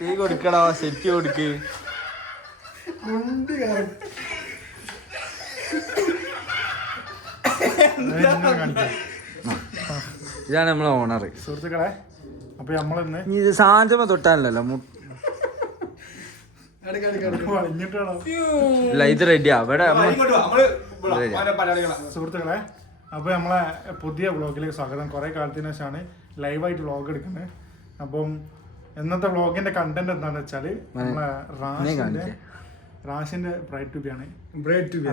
തീ കൊടുക്കടാ സെറ്റ് കൊടുക്ക്. ഇതാണ് നമ്മളെ ഓണർ സുഹൃത്തുക്കളെ അപ്പൊ നമ്മളിന്ന് ഇനി ഇത് സാഞ്ചമ തൊട്ടാനല്ലോ വളഞ്ഞിട്ടാണോ? ഇല്ല ഇത് റെഡിയാ ഇവിടെ. സുഹൃത്തുക്കളെ അപ്പൊ നമ്മളെ പുതിയ ബ്ലോഗിലേക്ക് സ്വാഗതം. കുറെ കാലത്തിന് ശേഷമാണ് ലൈവായിട്ട് വ്ളോഗ് എടുക്കുന്നത് അപ്പം ഇന്നത്തെ വ്ളോഗിന്റെ കണ്ടന്റ് എന്താണെന്ന് വെച്ചാൽ നമ്മളെ റാഷിന്റെ. റാഷിന്റെ ബ്രൈറ്റ് ടു ബി ആണ്. Bread ടു ബി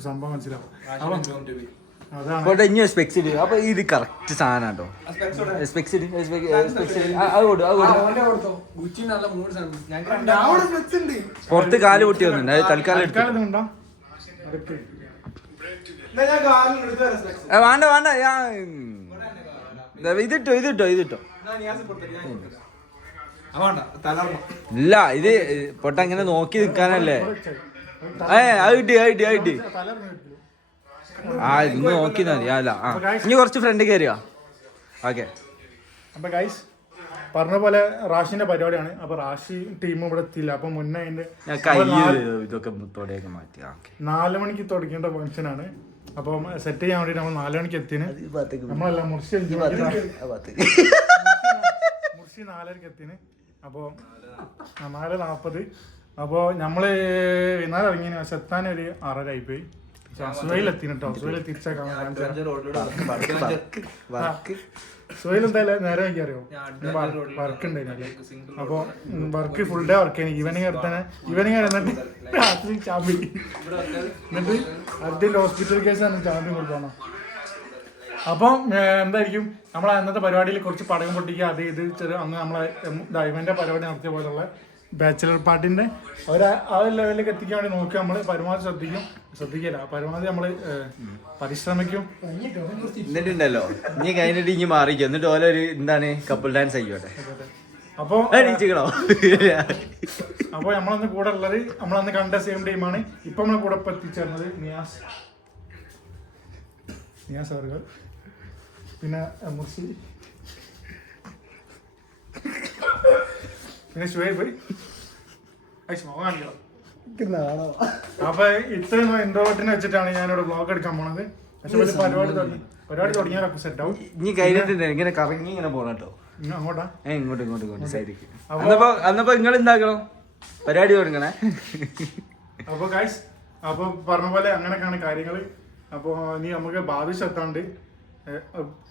സംഭവം മനസ്സിലാവും. അതാണ്. ഇനി സ്പെക്സ് ഇട്. അപ്പൊ ഇത് കറക്റ്റ് സാധനം കേട്ടോ. സ്പെക്സ് ഇട്. പുറത്ത് കാൽ പൊട്ടി വന്നിട്ടുണ്ട്. അത് തൽക്കാലം. ഏ, വേണ്ട വേണ്ട. ഞാൻ ഇതിട്ടോ ഇതിട്ടോ ഇതിട്ടോ. ഇല്ല ഇത് പൊട്ട അങ്ങനെ നോക്കി നിൽക്കാനല്ലേ ഏ അത് കിട്ടി അത് കിട്ടി അത് കിട്ടി. ആ ഇന്ന് നോക്കി മതി. അല്ല ആ. ഇനി കുറച്ച് ഫ്രണ്ട് കയറിയോ ഓക്കെ. അപ്പൊ ഗൈസ് പറഞ്ഞ പോലെ റാഷിന്റെ പരിപാടിയാണ്. അപ്പൊ റാഷി ടീം ഇവിടെ എത്തിയില്ല. അപ്പൊ മുന്നേ അതിന്റെ ഇതൊക്കെ മാറ്റി. നാല് മണിക്ക് തുടങ്ങേണ്ട ഫംഗ്ഷൻ ആണ്. അപ്പൊ സെറ്റ് ചെയ്യാൻ വേണ്ടിട്ട് നമ്മൾ നാല് മണിക്ക് എത്തിന്. നമ്മളല്ല മുർഷി അഞ്ച് മണിക്ക് മുർഷി നാലരക്ക് എത്തിന്. അപ്പൊ ആ, നാല് നാപ്പത്. അപ്പൊ നമ്മൾ വൈകുന്നേരം ഇറങ്ങി പക്ഷെ എത്താൻ ഒരു ആറര ആയിപ്പോയി സുഹൈൽ എന്തായാലും നേരെ വർക്ക് അപ്പൊ വർക്ക് ഫുൾ ഡേ വർക്ക് ചെയ്യണം. ഈവനിങ് എടുത്തന്നെ ഈവനിങ് എന്നിട്ട് രാത്രി ചാമ്പി. എന്നിട്ട് അടുത്ത ഹോസ്പിറ്റൽ കേസാണ് ചാമ്പി കൊണ്ടുപോകണം അപ്പം എന്തായിരിക്കും? നമ്മളെ അന്നത്തെ പരിപാടിയിൽ കുറച്ച് പടകം പൊട്ടിക്കുക അത് ഇത് ചെറിയ അന്ന് നമ്മളെ ഡൈമന്റെ പരിപാടി നടത്തിയ പോലുള്ള ബാച്ചിലർ പാർട്ടിന്റെ ഒരു ആ ഒരു ലെവലിലേക്ക് എത്തിക്കാൻ വേണ്ടി നോക്കുക നമ്മൾ പരമാവധി ശ്രദ്ധിക്കും. ശ്രദ്ധിക്കില്ല. പരമാവധി നമ്മൾ പരിശ്രമിക്കും. എന്നിട്ടുണ്ടല്ലോ. നീ കഴിഞ്ഞിട്ട് ഇനി മാറിക്കും. എന്നിട്ട് ഓരോ ഒരു എന്താണ് കപ്പിൾ ഡാൻസ് ആയിക്കോട്ടെ. അപ്പോൾ അപ്പോൾ നമ്മളന്ന് കൂടെ ഉള്ളത് നമ്മളന്ന് കണ്ട സെയിം ടീമാണ് ഇപ്പൊ നമ്മളെ കൂടെ ഇപ്പൊ എത്തിച്ചേർന്നത് നിയാസ്. നിയാസ് അവർ പിന്നെ മുർസി പിന്നെ മുഖം കാണിക്കണം. അപ്പൊ ഇത്രയും ഇൻട്രോട്ടിനെ വെച്ചിട്ടാണ് ഞാനിവിടെ ബ്ലോഗ് എടുക്കാൻ പോണത്. പക്ഷെ ഒരു പരിപാടി തുടങ്ങി. പരിപാടി തുടങ്ങിയാലൊക്കെ സെറ്റ് ആവും. ഇനി കഴിഞ്ഞിട്ടുണ്ട് ഇങ്ങനെ കറങ്ങി ഇങ്ങനെ പോണം കേട്ടോ. ഇനി അങ്ങോട്ടാ. ഏ ഇങ്ങോട്ട് ഇങ്ങോട്ട് ഇങ്ങോട്ട്. സൈഡിലേക്ക് അപ്പൊ- അന്നപ്പോ അന്നപ്പോ നിങ്ങൾ എന്താക്കണം? പരിപാടി തുടങ്ങണേ. അപ്പൊ ഗൈസ് അപ്പൊ പറഞ്ഞ പോലെ അങ്ങനെയൊക്കെയാണ് കാര്യങ്ങൾ അപ്പോൾ ഇനി നമുക്ക് എത്താണ്ട്.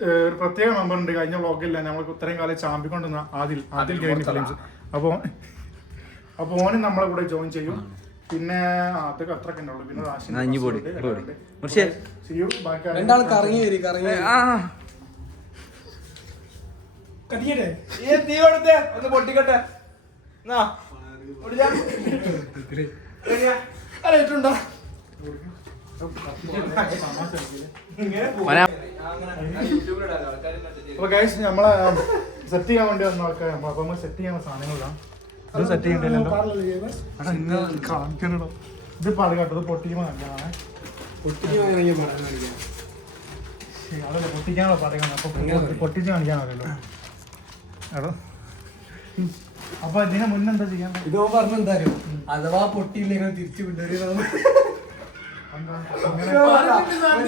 ഒരു പ്രത്യേക നമ്പർ ഉണ്ട്. കഴിഞ്ഞ വ്ളോഗില്ല നമ്മൾക്ക് ഇത്രയും കാലം ചാമ്പിക്കൊണ്ടിരുന്ന ആദിൽ ആദിൽ അപ്പൊ ഫിലിംസ് അപ്പോൾ അപ്പോൾ ഓനും നമ്മളെ കൂടെ ജോയിൻ ചെയ്യും. പിന്നെ അതൊക്കെ പിന്നെ ഒന്ന് പൊട്ടിക്കട്ടെ? അറിയിട്ടുണ്ടോ അപ്പൊ ഗൈസ് നമ്മളെ സെറ്റ് ചെയ്യാൻ വേണ്ടി വന്ന ആൾക്കാർ അപ്പൊ നമ്മൾ സെറ്റ് ചെയ്യാൻ സാധനങ്ങളാണ്. ഇത് സെറ്റ് ചെയ്യണ്ടല്ലോ ഇത് പാട് കേട്ടോ ഇത് പൊട്ടിക്കുമ്പോ നല്ലതാണ് ശരി, അതല്ല പൊട്ടിക്കാനുള്ള പറയുന്നത് അപ്പൊ പൊട്ടിച്ച് കാണിക്കാണല്ലോ എടോ. അപ്പൊ ഇതിനെ മുന്നെന്താ ചെയ്യാൻ ഇതോ പറഞ്ഞു എന്തായാലും അഥവാ പൊട്ടിയില്ലെങ്കിൽ തിരിച്ചു വിട്ടൊരു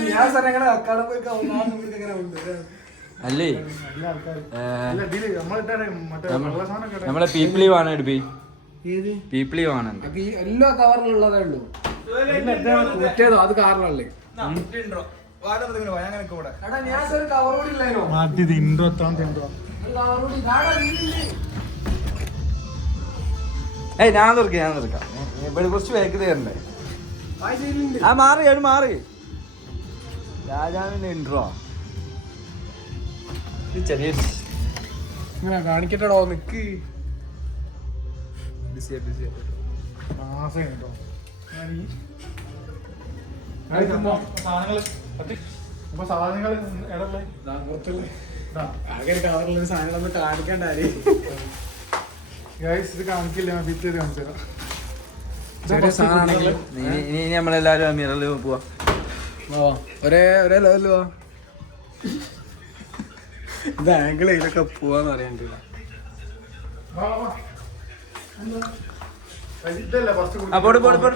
ഞാൻ സ്ഥലങ്ങളെ അക്കാടെ പോയി അങ്ങനെ ഇങ്ങനെ അല്ല? നമ്മളെ പീപ്പിളി വേണം എടുപ്പി ഏത്? പീപ്പിളി വേണം? എല്ലാ കവറിലുള്ളതേ ഉള്ളൂ. മറ്റേതോ അത് കാരണല്ലേ? ഏയ് ഞാൻ തുറക്കാം ഞാൻ തുറക്കാം ഇവിടെ കുറച്ച് വേക്ക് തരണ്ടേ. ആ മാറി അത് മാറി. രാജാവിന്റെ ഇൻട്രോ ഇത് ചെറിയ ഇങ്ങനെ കാണിക്കട്ടെടോ നിക്ക്. മാസം കേട്ടോ. ഞാൻ ഈ സാധനങ്ങൾ അപ്പൊ സാധനങ്ങൾ ഇടല്ലേ പുറത്തുള്ള ഇത്. കാണിക്കില്ല കാണിച്ചു തരാം ഇനി ഇനി നമ്മളെല്ലാരും മിററിൽ പോവാ. ഒരേ ഒരേ ലെവലിൽ വാ. ഇത് ആംഗിളിലൊക്കെ പോവാന്ന് അറിയണ്ട വാ, വാ. ഇതല്ലേ first ആ, പോട്, പോട്, പോട്,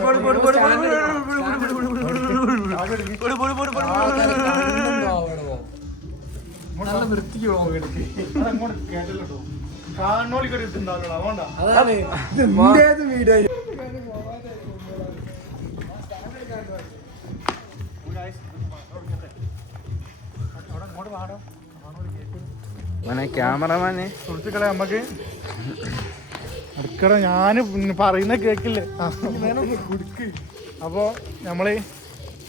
ക്യാമറമാനെ. സുഹൃത്തുക്കളെ നമുക്ക് അടുക്കട ഞാൻ പറയുന്ന കേക്കില്ലേ? കുടുക്ക്. അപ്പോൾ നമ്മൾ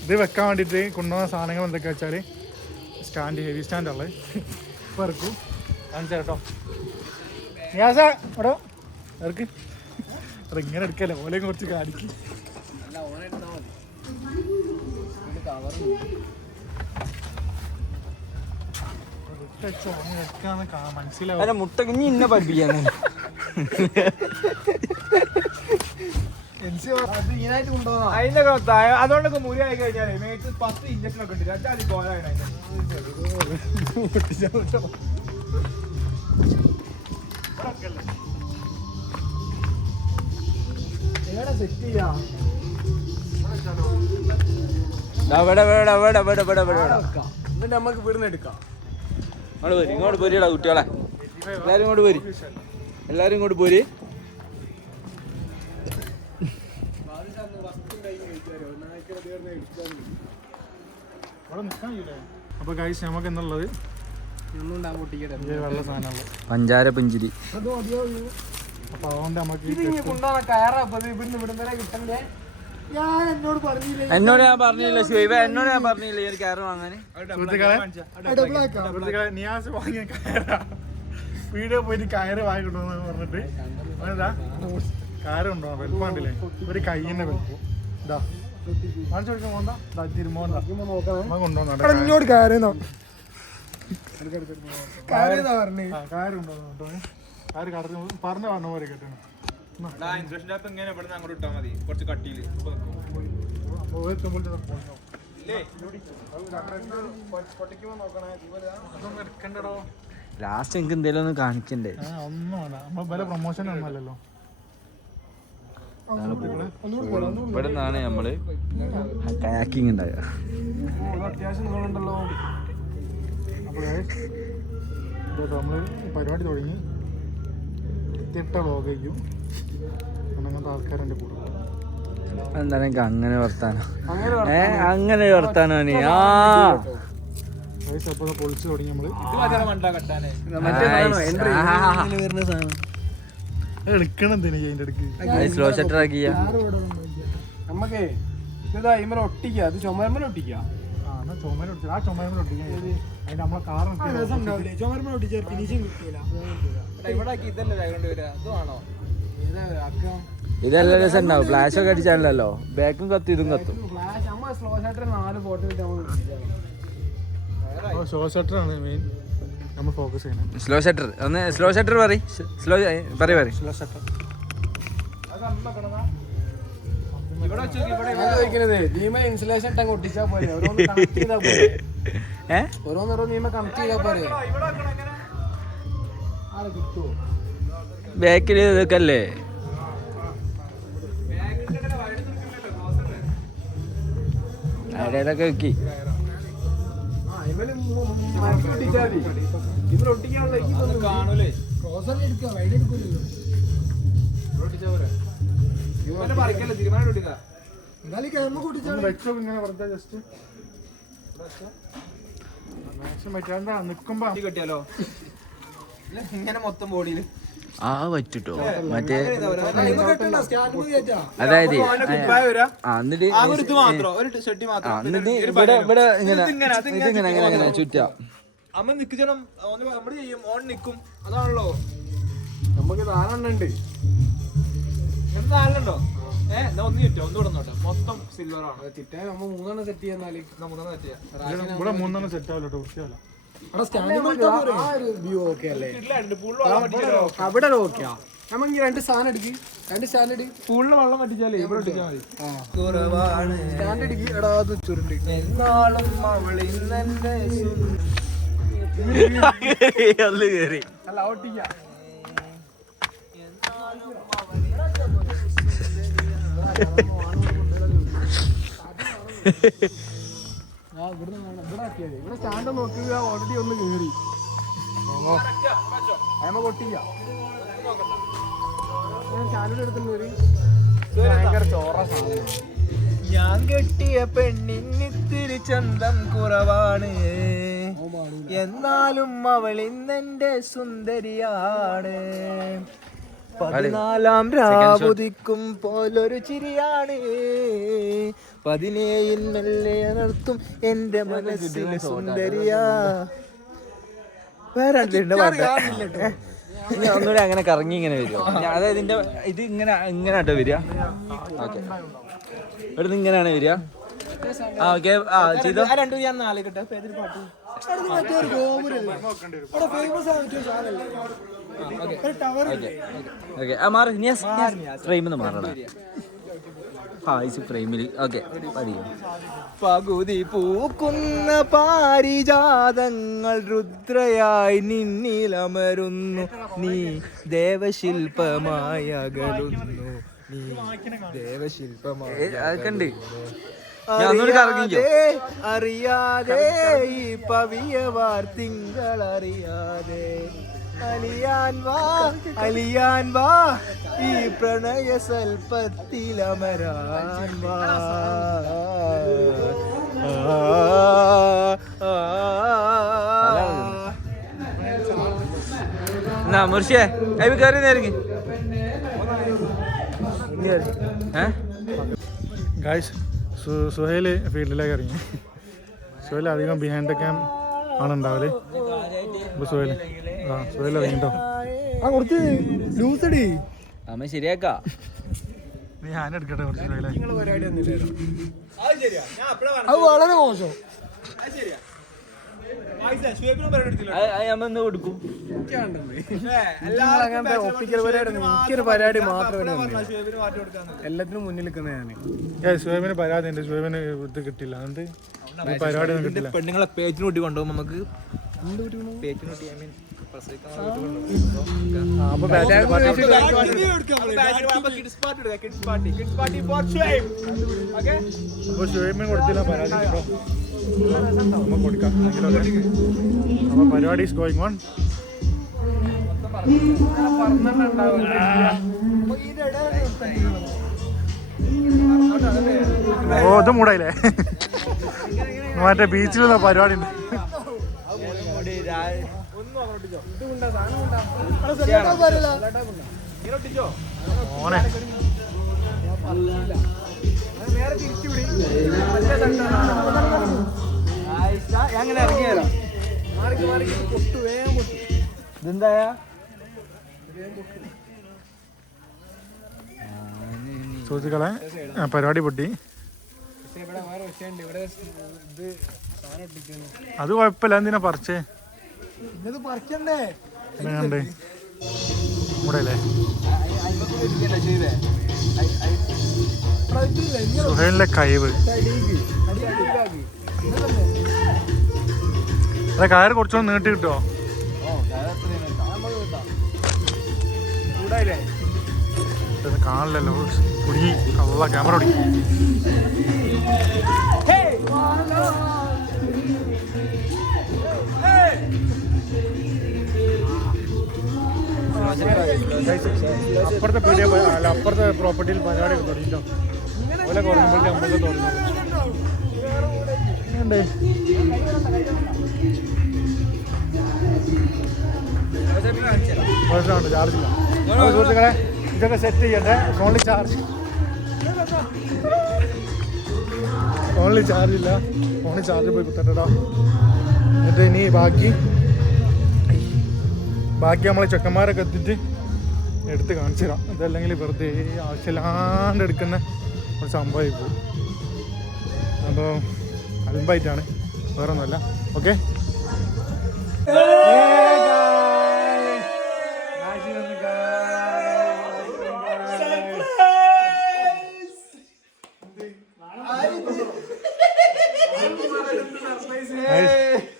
ഇത് വെക്കാൻ വേണ്ടിയിട്ട് കൊണ്ടുവന്ന സാധനങ്ങൾ എന്തൊക്കെ വെച്ചാൽ സ്റ്റാൻഡ് ഹെവി സ്റ്റാൻഡുള്ളത് ഇപ്പോൾ ഇറക്കും കാണിച്ചു കേട്ടോ. നിയാസ ഇവിടെ ഇറക്ക് ഇങ്ങനെ എടുക്കല്ലേ? ഓലയും കുറച്ച് കാണിക്കും മനസ്സിലാവും അല്ല മുട്ട ഇനി ഇന്നെ പഠിപ്പിക്കാൻ ഇതിനായിട്ട് കൊണ്ടുപോകാം അതിന്റെ കത്തായ അതുകൊണ്ടൊക്കെ മുറി ആയി കഴിഞ്ഞാൽ മേത്ത് പത്ത് ഉണ്ട്. കോലാണ് സെറ്റ് ചെയ്യാം? ഇവിടെ ഇവിടെ ഇവിടെ ഇവിടെ ഇവിടെ ഇവിടെ ഇവിടെ. വെക്കാം. നമുക്ക് ഇവിടുന്ന് എടുക്കാം. ഇങ്ങോട്ട് പോരി ഇങ്ങോട്ട് പോരിടാ കുട്ടികളെ. എല്ലാരും ഇങ്ങോട്ട് പോരി. എല്ലാരും ഇങ്ങോട്ട് പോരി. അപ്പോൾ കഴിച്ച് നമുക്ക് എന്നുള്ളത് പഞ്ചാര പുഞ്ചിരി. അപ്പൊ അതുകൊണ്ട് നമുക്ക് ഞാൻ എന്നോട് പറഞ്ഞില്ലേ? എന്നോട് ഞാൻ പറഞ്ഞില്ല ശിവ. എന്നോട് ഞാൻ പറഞ്ഞില്ല ഈ ഒരു കയറ് വാങ്ങാന്. നിയാസ് വാങ്ങിയ കയറാ. വീഡിയോ പോയിട്ട് കയറ് വാങ്ങിക്കൊണ്ടുവന്ന് പറഞ്ഞിട്ട്. അതെന്താ? കയറ് ഉണ്ടോ വലുപ്പം. ഉണ്ടല്ലേ ഒരു കയ്യിന്റെ വലുപ്പം ഇതാ കാണിച്ചു കൊടുക്കാൻ തിരുമോണ്ട കയറുന്നോ പറഞ്ഞു. പറഞ്ഞ പോലെ കേട്ടോ. ഇൻസ്ട്രക്ഷന്റെ അകത്ത് ഇങ്ങനെ ഇവിടെ അങ്ങോട്ട് ഇട്ടാൽ മതി. കുറച്ച് കട്ടിയിൽ ലാസ്റ്റ് എനിക്ക് എന്തേലും ഒന്ന് കാണിക്കണ്ടേ? ആ ഒന്നും പ്രൊമോഷൻ ഒന്നല്ലോ ഇവിടെ നിന്നാണ് നമ്മൾ കയാക്കിങ് നമ്മൾ പരിപാടി തുടങ്ങി. തിട്ട ലോകയ്ക്കും അങ്ങനത്തെ കൂടെ എന്താണ് എനിക്ക് അങ്ങനെ വർത്താനോ? അങ്ങനെ ഏ അങ്ങനെ വർത്താനോ നീ? ആ. പൊളിച്ച് തുടങ്ങി അടുക്ക്? സ്ലോ ഷട്ടർ ആക്കിയ നമ്മക്കേ ഇത് ഒട്ടിക്കുക അത് ചുമരമ്മല ഒട്ടിക്കുക ചുമര ആ അതിന് നമ്മളെ കാർ ചുമരമ്മല ഒട്ടിച്ച ഫിനിഷിങ് കിട്ടൂല. ഇവിടെ ഇതല്ലേ ബാക്ക്ഗ്രൗണ്ട് വരിക. വേണോ ഇതെല്ലാം രസം ഉണ്ടാവും. ഫ്ലാഷ് ഒക്കെ അടിച്ചാലല്ലോ ബാക്കും കത്തും ഇതും കത്തും. സ്ലോ ഷട്ടർ നാല് ഫോട്ടോ കിട്ടി നമ്മൾ ഷോ ഷട്ടറാണ് മെയിൻ നമ്മൾ ഫോക്കസ് ചെയ്യുന്നത് സ്ലോ ഷട്ടർ ഒന്ന് സ്ലോ ഷട്ടർ പറ സ്ലോ പറ പറ സ്ലോ ഷട്ടർ ഇൻസുലേഷൻ ഏ? ഓരോന്നോരോ നീമ കണക്ട് ചെയ്താൽ പോരെ? ആൾ കിട്ടുമോ ബാക്കിൽ നിൽക്കല്ലേ അതിലൊക്കെ വെക്കി. വെച്ചോ ഇങ്ങനെ മൊത്തം ബോഡിയിൽ ആ പറ്റൂട്ടോ. മറ്റേ അതായത് കുപ്പായ വരാ. ആ എന്നിട്ട് ഇവിടെ ഇവിടെ ഇങ്ങനെ ഇതിങ്ങനെ, ചുറ്റാ അമ്മ നിക്കണം നമ്മൾ ചെയ്യും ഓൺ നിക്കും. അതാണല്ലോ. നമുക്ക് നാലെണ്ണുണ്ട് എന്താ നാലുണ്ടോ ഏ ഒന്ന് ചുറ്റോ ഒന്ന് തുടങ്ങോട്ടെ മൊത്തം സിൽവർ ആണ്. ചിറ്റാൻ നമ്മ മൂന്നെണ്ണം സെറ്റ് ചെയ്യാൻ നാല് മൂന്നെണ്ണം തെറ്റിയാ ഇവിടെ മൂന്നെണ്ണം സെറ്റ് ആവില്ല കേട്ടോ അവിടെ ഓക്കെയാ നമ്മ രണ്ട് സാധനം എടുക്ക്. രണ്ട് സ്റ്റാൻഡ് എടുക്ക്. പൂളിൽ വെള്ളം പറ്റിച്ചാലേ ഇവിടെ ഒട്ടിച്ചാൽ മതി. സ്റ്റാൻഡ് എടുക്ക്. എടാ അത് ചുരുണ്ട്. എന്നാളും അവളിന്നെന്റെ അന്ന് കേറി. അല്ല ഒട്ടിക്കാം ഇവിടെ സ്റ്റാൻഡ് നോക്കുക ഓൾറെഡി ഒന്ന് കേറി. അയമ കൊട്ടില്ല സ്റ്റാൻഡിന്റെ അടുത്തുണ്ട് ഒരു ഭയങ്കര ചോറ സാധനം. ഞാൻ കെട്ടിയ പെണ്ണിന്നിത്തിരി ചന്തം കുറവാണ്. എന്നാലും അവൾ ഇന്നെന്റെ സുന്ദരിയാണ്. പതിനാലാം രാവുദിക്കും പോലൊരു ചിരിയാണ്. പതിനേഴിൽ മെല്ലെ അനർത്തും എന്റെ മനസ്സിൽ സുന്ദരിയാ. വേറെ? ഒന്നുകൂടെ അങ്ങനെ കറങ്ങി ഇങ്ങനെ വരുമോ അതായത് ഇതിന്റെ ഇത് ഇങ്ങനെ ഇങ്ങനെ ആട്ടോ വരിക. ഓക്കെ. ഇവിടുന്ന് ഇങ്ങനെയാണ് വരിക. ആ ഓക്കെ. ആ ചെയ്തോ? ആ രണ്ടു ഞാൻ നാളെ കിട്ടാ. ഓക്കെ. ആ മാറി. നിന്ന് മാറണം. ഹായ്സ് ഫ്രെയിമിൽ ഓക്കെ മതിയോ പകുതി പൂക്കുന്ന പാരിജാതങ്ങൾ രുദ്രയായി നിന്നിലമരുന്നു. നീ ദേവശില്പമായി അകലുന്നു. നീ ദേവശില്പമായി കറങ്ങിക്കോ അറിയാതെ ഈ പവിയ വാർത്തിങ്കൾ അറിയാതെ അലിയാൻ വാ അലിയാൻ വാ ഈ പ്രണയ സൽപ്പത്തിലമരാൻ വാ. എന്നാ മുർഷിയെ കയറി ഗായ്സ് സുഹേൽ ഫീൽഡിലേക്ക് ഇറങ്ങി. സുഹേൽ അധികം ബിഹൈൻഡ് ക്യാം ആണ് ഉണ്ടാവൽ സുഹേൽ ആ കുറച്ച് ലൂസ് അടി. അമ്മ ശരിയാക്കാ. ഞാൻ എടുക്കട്ടെ കുറച്ച് അത് വളരെ മോശം. ഒപ്പിക്കൽ മാത്രമേ എല്ലാത്തിനും മുന്നിൽ നിൽക്കുന്ന ഞാൻ സുഹേബിന് പരാതി ഉണ്ട്. സുഹേബിന് ഇത് കിട്ടില്ല. അതുകൊണ്ട് ഒന്നും കിട്ടില്ല. പെണ്ണുങ്ങളെ പേജിന് കൂട്ടി കൊണ്ടുപോകും നമുക്ക് പേജിന് കൂട്ടി ഐ മീൻ അപ്പൊ അപ്പൊ സുഹേബിന് കൊടുത്തില്ല പരാതി കേട്ടോ നമുക്ക് കൊടുക്കാം എങ്കിലൊക്കെ. അപ്പൊ പരിപാടി ഗോയിങ് ഓൺ ഓ ഇത് മൂടായില്ലേ? മറ്റേ ബീച്ചിലുള്ള പരിപാടി ഉണ്ട്. ഓനെ അങ്ങനെ ഇറങ്ങിയാലോ സുഹൃത്തുക്കളെ പരിപാടി പൊട്ടി അത് കുഴപ്പമില്ല. എന്തിനാ പറിച്ചേ? ഇത് പറിക്കണ്ടേ? കഴിവ്. അല്ല കയർ കുറച്ചുകൂടെ നീട്ടി കിട്ടുമോ ഇതൊന്നും കാണില്ലല്ലോ. കുടുങ്ങി കള്ള ക്യാമറ കുടുങ്ങി അപ്പുറത്തെ പീടിയ അല്ല അപ്പുറത്തെ പ്രോപ്പർട്ടിയിൽ പരിപാടി തുടങ്ങിട്ടോ ഓലെ കുറഞ്ഞപ്പോഴേക്കും അമ്പലത്തെ തുറന്നു ഉണ്ട് പ്രശ്നമുണ്ട് ചാർജ് ഇല്ല. അപ്പോൾ സുഹൃത്തുക്കളെ ഇതൊക്കെ സെറ്റ് ചെയ്യട്ടെ. ഫോണിൽ ചാർജ് ചാർജ് ഇല്ല. ഫോണിൽ ചാർജ് പോയി കുത്തണ്ടോ എന്നിട്ട് ഇനി ബാക്കി ബാക്കി നമ്മളെ ചെക്കന്മാരൊക്കെ എത്തിയിട്ട് എടുത്ത് കാണിച്ചു തരാം ഇതല്ലെങ്കിൽ വെറുതെ ആവശ്യമില്ലാണ്ട് എടുക്കുന്ന ഒരു സംഭവമായി പോകും അപ്പോൾ അൽമ്പായിട്ടാണ് വേറെ ഒന്നുമല്ല ഓക്കെ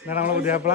നമ്മളെ പുതിയാപ്പിള?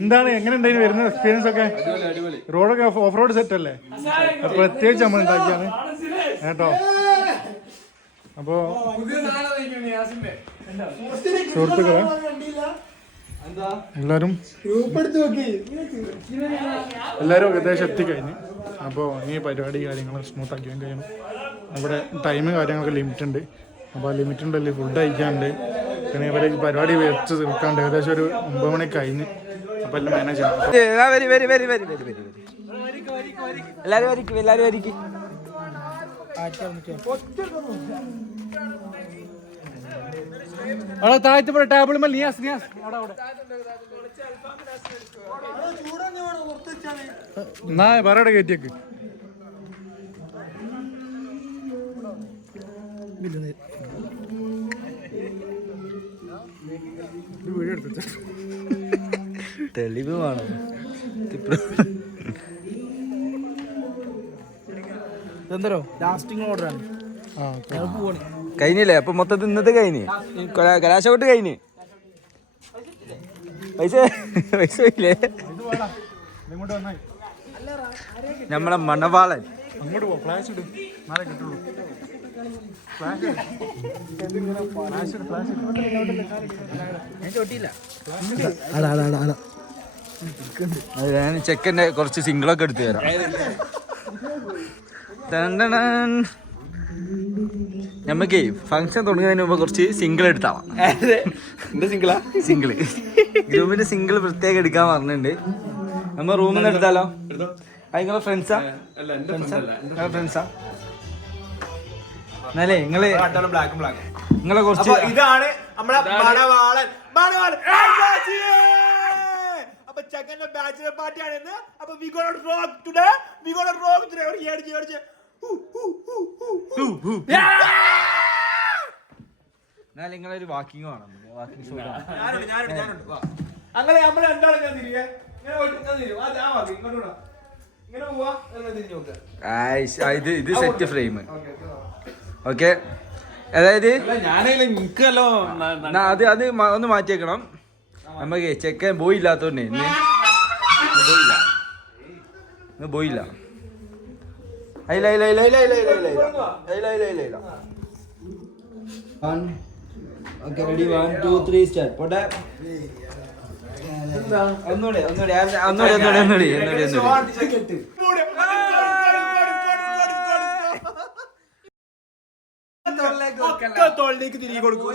എന്താണ്? എങ്ങനെ ഉണ്ടായിരുന്നു? വരുന്ന എക്സ്പീരിയൻസ് ഒക്കെ? റോഡൊക്കെ ഓഫ് റോഡ് സെറ്റ് അല്ലേ? പ്രത്യേകിച്ച് നമ്മൾ ഉണ്ടാക്കിയാണ് കേട്ടോ? അപ്പോ സുഹൃത്തുക്കളെ എല്ലാരും എല്ലാരും ഏകദേശം എത്തിക്കഴിഞ്ഞ്. അപ്പോൾ ഈ പരിപാടി കാര്യങ്ങൾ സ്മൂത്ത് ആക്കി കഴിയണം. അവിടെ ടൈം കാര്യങ്ങളൊക്കെ ലിമിറ്റ് ഉണ്ട്. അപ്പോൾ ആ ലിമിറ്റ് ഉണ്ടല്ലേ? ഫുഡ് കഴിക്കാണ്ട്. പിന്നെ ഇവിടെ പരിപാടി വെച്ച് തീർക്കാണ്ട് ഏകദേശം ഒരു ഒമ്പത് മണി കഴിഞ്ഞ്. അപ്പോൾ എല്ലാം മാനേജ് ചെയ്യണം വരി വരി വരി വരി വരി വരി. എല്ലാരും വരിക്കും എല്ലാരും വരിക്കും. അവിടെ താഴത്തെ ടേബിൾ മേൽ നിയാസ് നിയാസ്. എന്നാ പറയടെ കയറ്റിയേക്ക് എടുത്തിട്ട്. തെളിവ് വേണം എന്തോ ലാസ്റ്റിംഗ് ആ കഴിഞ്ഞില്ലേ? അപ്പൊ മൊത്തത്തിൽ ഇന്നത്തെ കഴിഞ്ഞ്. കലാശോട്ട് കഴിഞ്ഞ്. പൈസ പൈസ ഇല്ലേ? നമ്മളെ മണവാളൻ. അങ്ങോട്ട് പോ ഫ്ലാഷ് ഇടും. നാളെ കിട്ടുള്ളൂ. ഫ്ലാഷ് ഇട്. ഫ്ലാഷ് ഫ്ലാഷ് അടാ അത് ഞാൻ ചെക്കന്റെ കുറച്ച് സിംഗിളൊക്കെ എടുത്തു തരാം. നമുക്ക് ഫംഗ്ഷൻ തുടങ്ങുന്നതിന് മുമ്പ് കുറച്ച് സിംഗിൾ എടുത്താവാം സിംഗിളാ സിംഗിൾ ഗ്രൂപ്പിന്റെ സിംഗിൾ പ്രത്യേകം എടുക്കാൻ പറഞ്ഞിട്ടുണ്ട്. നമ്മ റൂമിൽ നിന്ന് എടുത്താലോ? അത് നിങ്ങളെ ഫ്രണ്ട്സാ നിങ്ങളെ ഫ്രണ്ട്സാ എന്നാലേ നിങ്ങൾ ബ്ലാക്ക് ബ്ലാക്ക് നിങ്ങളെ കുറച്ച് ഇതാണ് നമ്മളെ അപ്പൊ ചെക്കന്റെ ബാച്ചിലർ പാർട്ടിയാണ് ആണെന്ന്. അപ്പൊ we gonna rock today we gonna rock today ഒരു ഏടിച്ച് ഏടിച്ച് എന്നാലും നിങ്ങളൊരു വാക്കിംഗ് വേണം. വാക്കിംഗ് ഷോ ഞാനുണ്ട് ഞാനുണ്ട് ഞാനുണ്ട്. വാ. അങ്ങനെ നമ്മൾ രണ്ടാളും ഞാൻ തിരികെ ഇങ്ങനെ ആ ഇങ്ങോട്ട് വിടാം. ഇങ്ങനെ പോവാ എന്ന് തിരിഞ്ഞു നോക്കുക ഇത് ഇത് സെറ്റ് ഫ്രെയിം ഓക്കെ. അതായത് അത് അത് ഒന്ന് മാറ്റിയേക്കണം. നമുക്ക് ചെക്കൻ പോയില്ലാത്തോണ്ട് ഇന്ന് പോയില്ല ഇന്ന് പോയില്ല അയില അയില അയില അയില അയില അയില അയില അയില അയില അയില അയില one okay ready one two three start പോട്ടെ ഒന്നുകൂടെ ഒന്നുകൂടെ ആ- ഒന്നുകൂടെ ഒന്നുകൂടെ ഒന്നുകൂടെ ഒന്നുകൂടെ ഒന്നുകൂടെ ഒക്കെ തോളിലേക്ക് തിരികെ കൊടുക്കും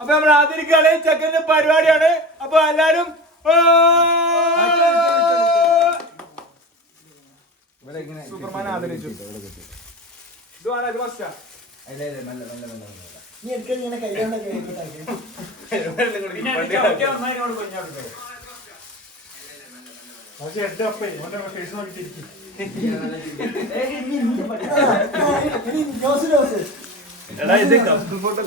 അപ്പൊ നമ്മൾ ആദ്യം കളി പരിപാടിയാണ്. അപ്പൊ എല്ലാരും സൂപ്പർമാൻ ആദരിച്ചു. ഇത് നല്ല നല്ല നല്ല നല്ല. നീ എടുക്കാൻ ഇങ്ങനെ കൈകൊണ്ടൊക്കെ പക്ഷെ എന്റെ അപ്പേ ഓന്റെ ഫേസ് നോക്കിട്ടിരിക്കും ജോസ് ജോസ്. എടാ ഇത് കപ്പ് ഫോട്ടോ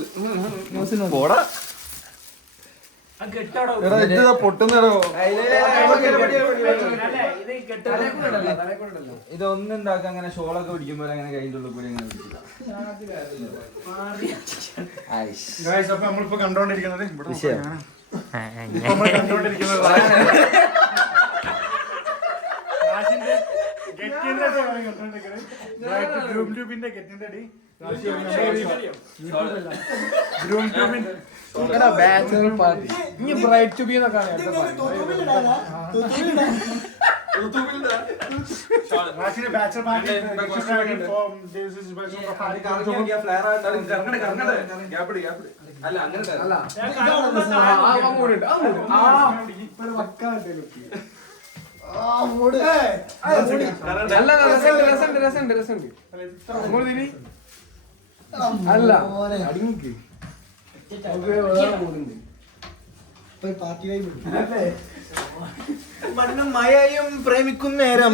ഇതൊന്നും ഉണ്ടാക്ക അങ്ങനെ ഷോളൊക്കെ പിടിക്കുമ്പോ അങ്ങനെ കയ്യിന്റെ ഉള്ളിൽ കൂടി അങ്ങനെ പിടിക്കില്ല നമ്മളിപ്പോ കണ്ടോണ്ടിരിക്കുന്നത് ഗ്രൂം ട്യൂബിന്റെ കെറ്റിന്റെ അടി ഗ്രൂം ട്യൂബിന്റെ ബാച്ചലർ പാർട്ടി ഇനി ബ്രൈറ്റ് ടു ബി എന്നൊക്കെ ബാച്ചലർ പാർട്ടി അല്ല അങ്ങനെ അല്ല ആ കൂടി ഉണ്ട് ആ ഒരു വക്കാലത്തെ അല്ല അടിങ്ങിക്ക് മണ്ണും മയയും പ്രേമിക്കും നേരം.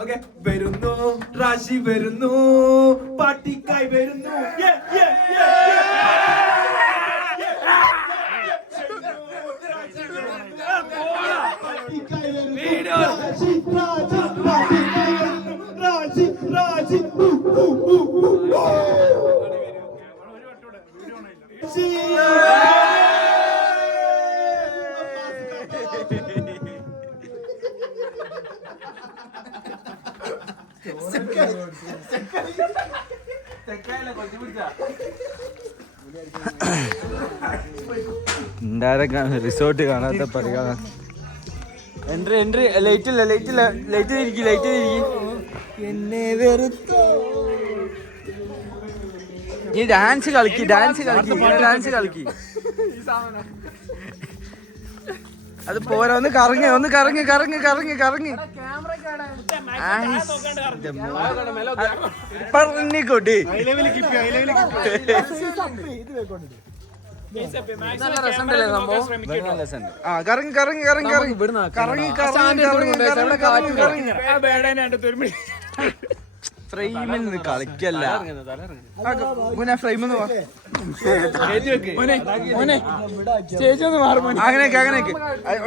ഓക്കെ വരുന്നു. റാശി വരുന്നു. പാട്ടിക്കായി വരുന്നു. Yeah, എന്തായാലും റിസോർട്ട് കാണാത്ത പറയാ എൻട്രി എൻട്രി ലൈറ്റ് ഇല്ല ലൈറ്റ് ഇല്ല. ലൈറ്റ് തിരിക്കി ലൈറ്റ് തിരിക്കി എന്നെ വെറുത്തോ. നീ ഡാൻസ് കളിക്കി ഡാൻസ് കളിക്കി ഡാൻസ് കളിക്കി. അത് പോരാ ഒന്ന് കറങ്ങി ഒന്ന് കറങ്ങി കറങ്ങി കറങ്ങി കറങ്ങി. പറഞ്ഞിക്കോട്ടെ ആ കറങ്ങി കറങ്ങി കറങ്ങി കറങ്ങി. കറങ്ങി കറങ്ങി കറങ്ങി കറങ്ങി ഫ്രെയിമിൽ നിന്ന് കളിക്കല്ല. മുന്നേ ഫ്രെയിമിൽ നിന്ന് അങ്ങനെയൊക്കെ അങ്ങനെയൊക്കെ.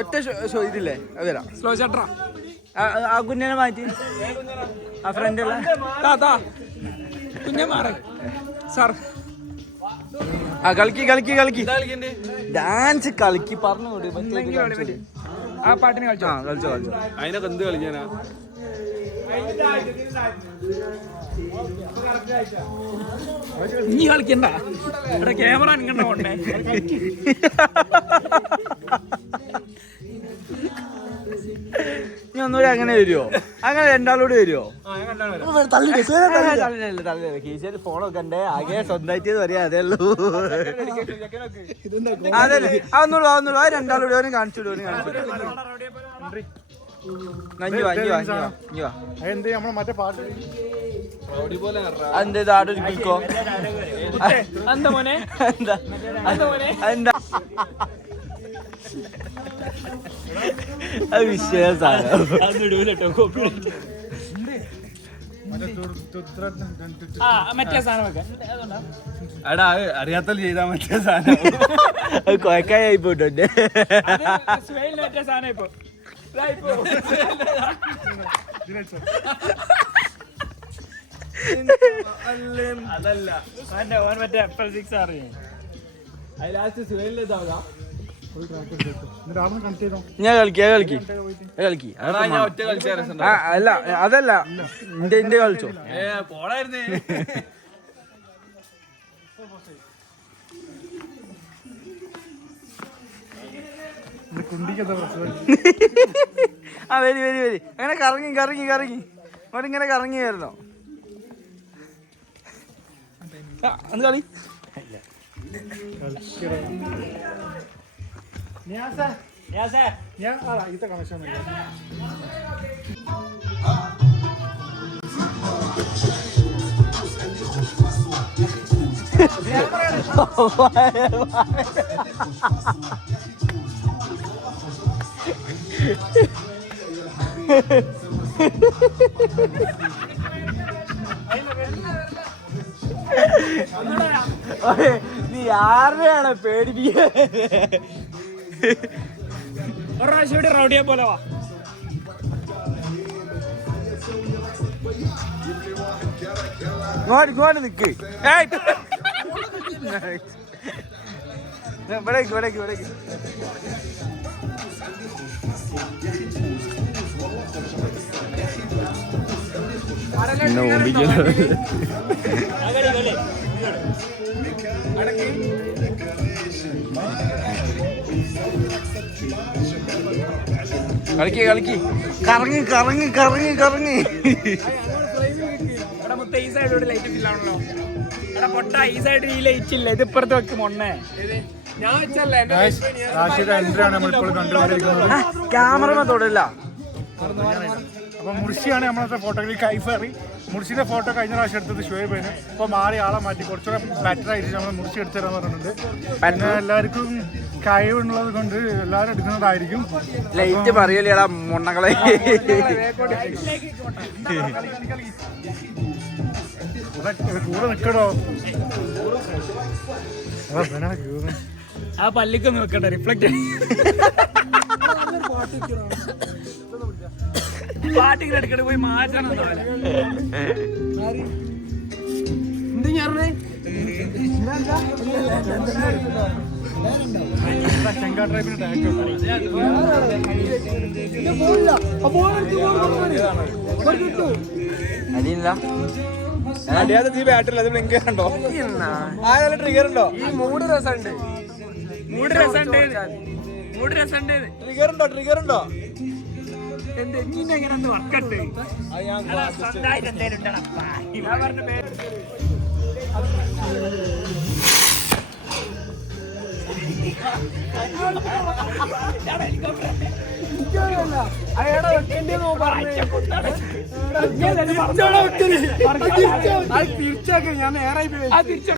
ഒറ്റ ഷോ ഇതില്ലേ? അത് വരാം സ്ലോ ഷട്ടറാ ആ. കുഞ്ഞിനെ മാറ്റി. ആ ഫ്രണ്ട് താ. കുഞ്ഞെ മാറി. സാർ. ആ കളിക്ക് കളിക്ക് കളിക്കി. ഡാൻസ് കളിക്ക് പറഞ്ഞു. ആ പാട്ടിന് കളിച്ചോ? ആ കളിച്ചോ കളിച്ചോ. അതിനൊക്കെ എന്ത് കളിക്കാനാ? ഇനി കളിക്കണ്ട. ഇവിടെ ക്യാമറ കൊണ്ടേ. നീ ഒന്നുകൂടി അങ്ങനെ വരുമോ അങ്ങനെ രണ്ടാളൂടെ വരുമോ കീശയിൽ ഫോണൊക്കെ ഉണ്ട് ആകെ സ്വന്തമായിട്ട് പറയാ അതേ ഉള്ളൂ. അതല്ലേ അതൊന്നുള്ളൂ അതൊന്നുള്ളൂ ആ രണ്ടാളോട് ഓനും കാണിച്ചു വിടും കാണിച്ചു എന്ത്? മറ്റേ സാധനമൊക്കെ എടാ അറിയാത്ത ചെയ്താ മറ്റേ സാധനം. അത് കൊയക്കായി പോയിട്ടുണ്ട്. മറ്റേ സാധനം ഇപ്പൊ. അതല്ല. മറ്റേ എപ്പൽ സിക്സ് അറിയാം അത് ലാസ്റ്റ് സുഹൈലിന്റെ ഞാൻ കളിക്കാം കളിക്കി. കളിക്കി. അല്ല അതല്ല. എന്റെ എന്റെ കളിച്ചോ? ആ വരി വരി വരി. അങ്ങനെ കറങ്ങി കറങ്ങി കറങ്ങി. അവിടെ ഇങ്ങനെ കറങ്ങി വരുന്നോ അന്ന് കളി. ഒന്ന് കളി ഞാൻ ആ ഇത്തെ കണക്ഷൻ നീ ആരുടെയാണ് പേടിപ്പിക്കുന്നത്? ഒരു പ്രാവശ്യം കൂടി റൗഡിയെ പോലെ വാ. ഇങ്ങോട്ട് ഇങ്ങോട്ട് നിക്ക്. ഏയ്. ഇവിടേക്ക് ഇവിടേക്ക് ഇവിടേക്ക് കളിക്ക് കളിക്ക്. കറങ്ങി കറങ്ങി കറങ്ങി കറങ്ങി. എടാ മുത്ത ഈ സൈഡോട് ലൈറ്റ് ഇല്ലാണല്ലോ. എടാ പൊട്ട ഈ സൈഡിൽ ഈ ലൈറ്റ് ഇല്ല. ഇത് ഇപ്പുറത്ത് വെക്ക് മൊണ്ണേ. ഞാൻ വെച്ചല്ലേ എന്റെ Guys, റാഷിയുടെ എൻട്രി ആണ് നമ്മളിപ്പോൾ കണ്ടുകൊണ്ടിരിക്കുന്നത്. ക്യാമറ തൊടില്ല. അപ്പൊ മുർഷിയാണ് നമ്മളത്തെ ഫോട്ടോഗ്രാഫി കൈഫറി മുർഷിന്റെ ഫോട്ടോ കഴിഞ്ഞ പ്രാവശ്യം എടുത്തത് ഷുഹൈബിന് ഇപ്പൊ മാറി ആളെ മാറ്റി. കുറച്ചുകൂടെ ബെറ്റർ ആയിട്ട് നമ്മൾ മുർഷി എടുത്തു തരാൻ പറഞ്ഞിട്ടുണ്ട് പിന്നെ എല്ലാവർക്കും കഴിവുള്ളത് കൊണ്ട് എല്ലാവരും എടുക്കുന്നതായിരിക്കും. ലൈറ്റ് പറയലേടാ മുണ്ണകളെ കൂടെ നിൽക്കടോ ആ പല്ലിക്ക് നോക്കട്ടെ റിഫ്ലക്ട് പാട്ടിങ്ങനെ എടുക്കട്ട് പോയി മാറ്റണം. എന്ത് അടിയാതെ നീ അത് ബ്ലിങ്ക് കണ്ടോ ആ നല്ല ട്രിഗർ ഉണ്ടോ ഈ മൂഡ് രസമുണ്ട്. മൂട് രസമുണ്ട്. മൂട് രസമുണ്ട്. ട്രിഗർ ഉണ്ടോ? ട്രിഗർ ഉണ്ടോ? എന്ത് ഇങ്ങനെ എങ്ങനെ ഒന്ന് വർക്കട്ടെ എന്തേലും. ഞാൻ പറഞ്ഞ പേര്. തിരിച്ചാക്കി ഞാൻ നേരായി പോയി ആ തിരിച്ച്